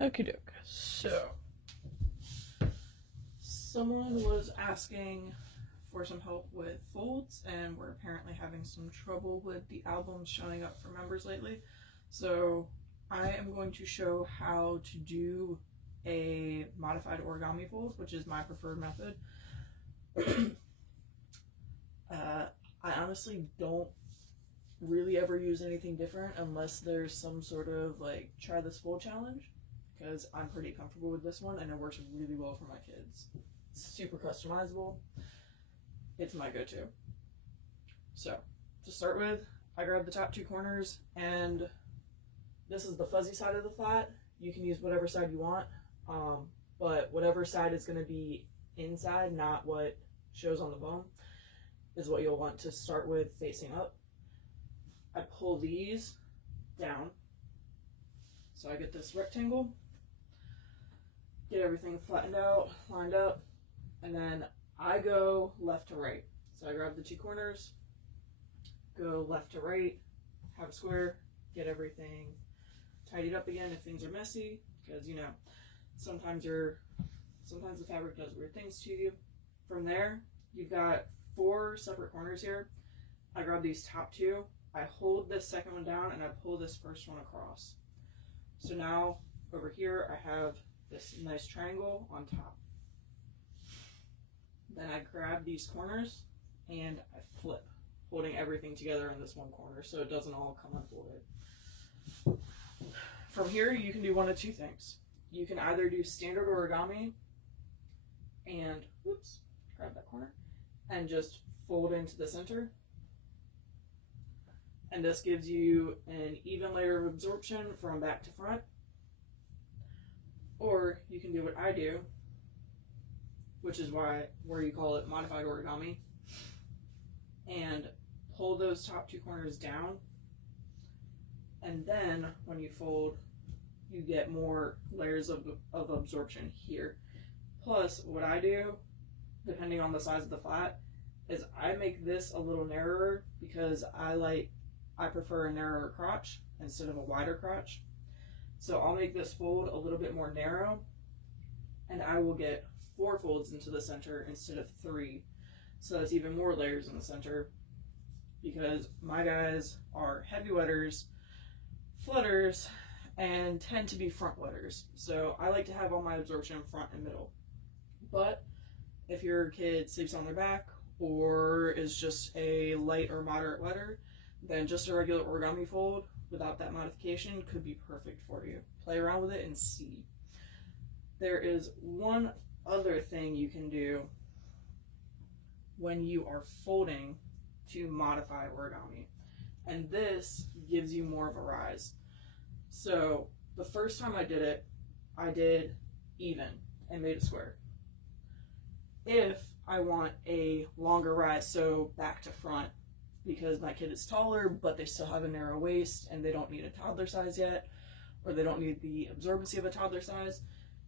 Okie doke. So, someone was asking for some help with folds, and we're apparently having some trouble with the albums showing up for members lately. So, I am going to show how to do a modified origami fold, which is my preferred method. I honestly don't really ever use anything different unless there's some sort of like try this fold challenge, because I'm pretty comfortable with this one and it works really well for my kids. It's super customizable. It's my go-to. So to start with, I grab the top two corners, and this is the fuzzy side of the flat. You can use whatever side you want, but whatever side is going to be inside, not what shows on the bone, is what you'll want to start with facing up. I pull these down, so I get this rectangle, get everything flattened out, lined up, and then I go left to right. So I grab the two corners, go left to right, have a square, get everything tidied up again if things are messy, because you know, sometimes the fabric does weird things to you. From there, you've got 4 separate corners here. I grab these top two, I hold this second one down, and I pull this first one across. So now over here I have this nice triangle on top. Then I grab these corners and I flip, holding everything together in this one corner so it doesn't all come unfolded. From here you can do one of two things. You can either do standard origami and, whoops, grab that corner, and just fold into the center. And this gives you an even layer of absorption from back to front. Or you can do what I do, which is where you call it modified origami, and pull those top two corners down. And then when you fold, you get more layers of absorption here. Plus, what I do, depending on the size of the flat, is I make this a little narrower because I prefer a narrower crotch instead of a wider crotch. So I'll make this fold a little bit more narrow, and I will get 4 folds into the center instead of 3. So that's even more layers in the center, because my guys are heavy wetters, flutters, and tend to be front wetters. So I like to have all my absorption front and middle. But if your kid sleeps on their back or is just a light or moderate wetter, then just a regular origami fold without that modification could be perfect for you. Play around with it and see. There is one other thing you can do when you are folding to modify origami, and this gives you more of a rise. So the first time I did it, I did even and made a square. If I want a longer rise, so back to front, because my kid is taller but they still have a narrow waist and they don't need a toddler size yet, or they don't need the absorbency of a toddler size,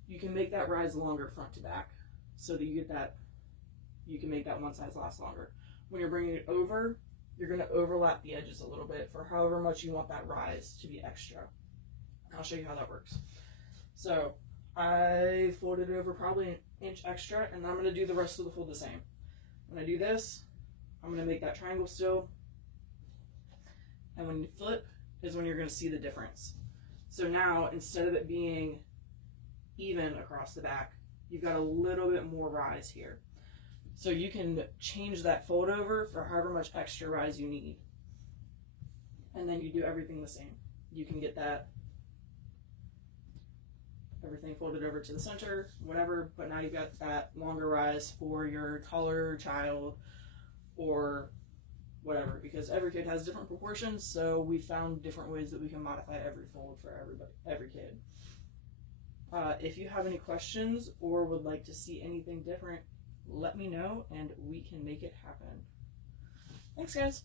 you can make that rise longer front to back so that you can make that one size last longer. When you're bringing it over, you're going to overlap the edges a little bit for however much you want that rise to be extra. I'll show you how that works. So I folded it over probably an inch extra, and I'm going to do the rest of the fold the same. When I do this, I'm going to make that triangle still, and when you flip is when you're going to see the difference. So now, instead of it being even across the back, you've got a little bit more rise here. So you can change that fold over for however much extra rise you need. And then you do everything the same. You can get that, everything folded over to the center, whatever, but now you've got that longer rise for your taller child or whatever, because every kid has different proportions, so we found different ways that we can modify every fold for every kid. If you have any questions or would like to see anything different, let me know and we can make it happen. Thanks, guys.